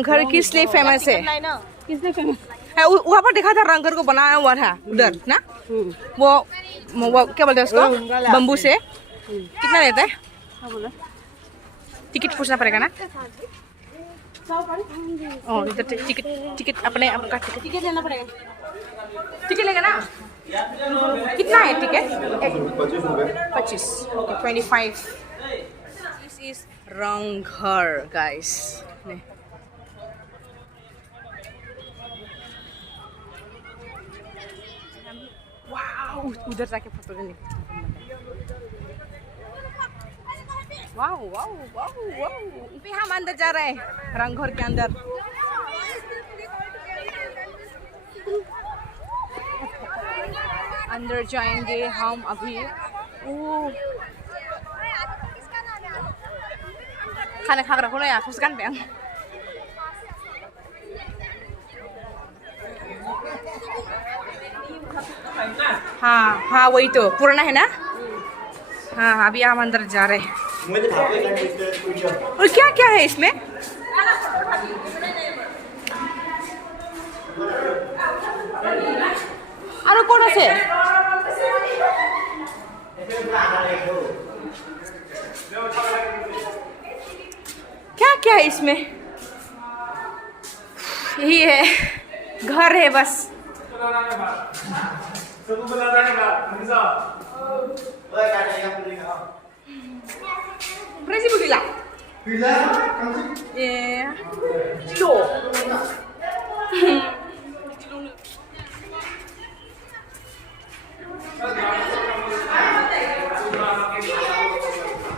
रंगघर किस लिए फेमस है? किसने फेमस है वहाँ पर देखा था रंगघर को बनाया हुआ था उधर ना वो क्या बोलते हैं उसको बम्बू से कितना लेता है टिकट पूछना पड़ेगा ना इधर टिकट अपने आपका टिकट लेना पड़ेगा टिकट लेगा ना कितना है ticket 25 25 this is Rang Ghar guys wow उधर जाके फोटो लेने वाओ वाओ वाओ वाओ अभी हम अंदर जा रहे हैं रंगघर के अंदर अंदर जाएंगे हम अभी खाना खा रहा हूँ ना यार कुछ कर पें हाँ वही तो पुराना है ना हाँ अभी हम अंदर जा रहे हैं और क्या क्या है इसमें अरे कौन से क्या क्या है इसमें यही है घर है बस Berapa sih bila? Bila? Kilo.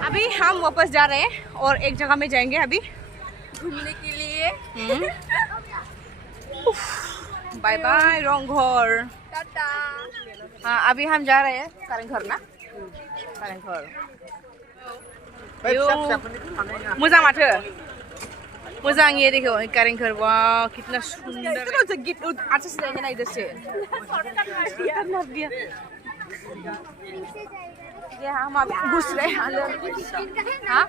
अभी हम वापस जा रहे हैं और एक जगह में जाएंगे अभी घूमने के लिए बाय बाय रंगघर टाटा हाँ अभी हम जा रहे हैं कारेंघर ना कारेंघर मोजां माथो मोजां ये देखो कारेंघर वाह कितना सुंदर है तो गिफ्ट अच्छा से जाएंगे ना इधर से ये हम अभी घुस रहे हैं अंदर हाँ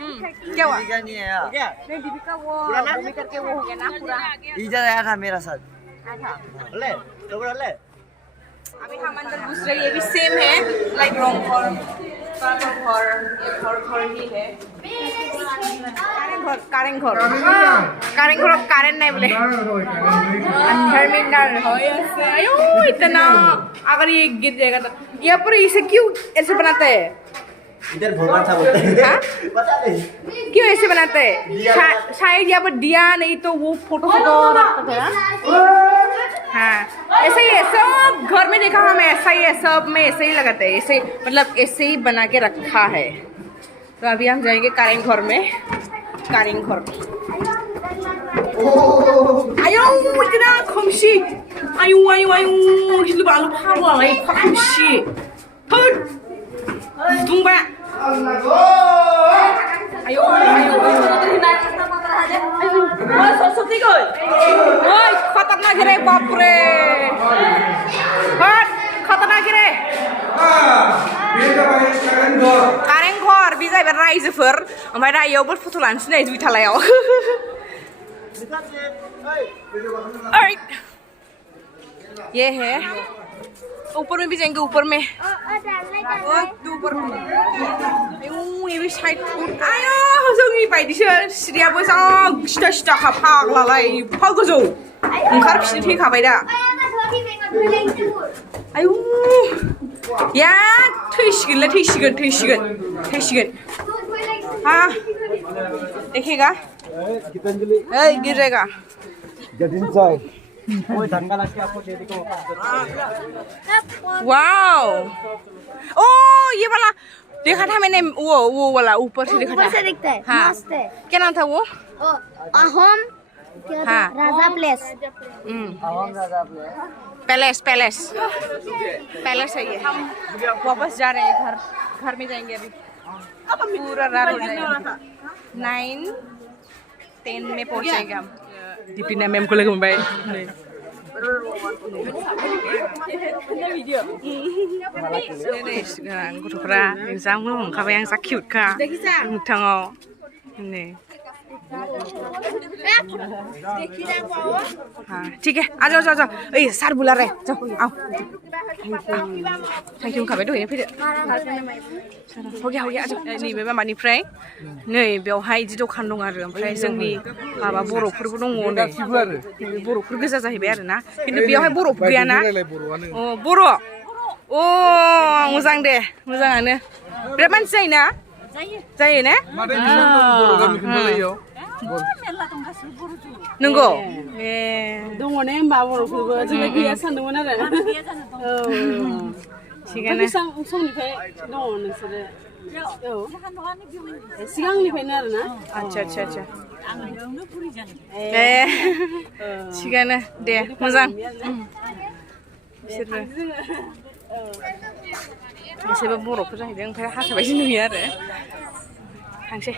क्या हुआ नहीं दीपिका वो घूमी करके वो हो गया ना पूरा इधर आया था मेरा साथ ले अभी हम अंदर घुस रहे हैं ये भी सेम है लाइक रंगघर घर ही है कारेंघर कारेंट नहीं बोले टर्मिनल अयो इतना अगर ये गिर जाएगा तो यहाँ पर इसे क्यों ऐसे बनाते हैं इधर भगवान था बोलते हैं पता नहीं क्यों ऐसे बनाते हैं शायद यहाँ पर दिया नहीं तो वो फोटो रखते थे हाँ ऐसे ही है सब घर में देखा हमें ऐसा ही है सब में ऐसे ही लगाते हैं ऐसे मतलब ऐसे ही बना के रखा है तो अभी हम जाएंगे कारेंघर में कारेंघर आयो इतना खोमसी आयो हिल बालू फावला लाई खोमसी थोड़ दूंगा आयो खतरनाक रे बाप रे खतरनाक रे कारेंघर बे जाहैबाय रायजोफोर ओमफ्राय दा इयावबो फट' लानोसै नै दुइथालायाव ये है ऊपर में भी जाएंगे ऊपर में ऊपर में ये भी साइड आयो जोंनि बायदिसो सिरियाबो जा सिदा सिदा फाग्लालाय फा गोजौ ओंखारफिननो फैखाबाय दा आयु या थैसिगोन हाँ देखेगा गिर जाएगा वाओ ओ ये वाला देखा था मैंने वो वाला ऊपर से देखा था ऊपर से दिखता है हाँ मस्त है क्या नाम था वो अहोम हाँ राजा प्लेस पैलेस है ये हम वापस जा रहे हैं घर में जाएंगे अभी पूरा रात हो जाएगा 9-10 में पहुंचेंगे हम Deeplina मैम को लगे मुंबई गथ'फ्रा एग्जाम होखांखाबाय आं जा किउटखा मोगथाङाव नै हाँ ठीक है आ जाओ जाओ जाओ ए सार बुला रहे जाओ आओ थैंक यू खाबाय दहैनो फैदो हो गया नैबे माबानिफ्राय नै बेवहाय इदि दखान दं आरो ओमफ्राय जोंनि माबा बर'फोरबो दङ नै बर'फोर गोजा जाहैबाय आरो ना खिन्थु बेवहाय बर'फोर गैयाना अ बर' अ मोजां दे मोजाङानो बिराद मानसि जायोना जायो ना नंगौ ए दङ ने होमबा बर'फोरबो जोंना गैया सानदोंमोन आरो थिगानो बेसेबां समनिफ्राय दङ नोंसोरो औ सिगांनिफ्रायनो आरो ना आच्छा ए थिगानो दे मोजां बिसोरबो बर'फोर जाहैदों ओमफ्राय हारसा बायदि नुयो आरो थांसै